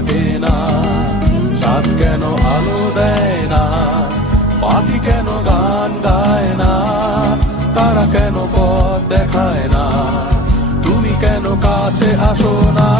আমার না। চাঁদ কেন আলো দেয় না? পাখি কেন গান গায় না? তারা কেন পথ দেখায় না? তুমি কেন কাছে আসো না?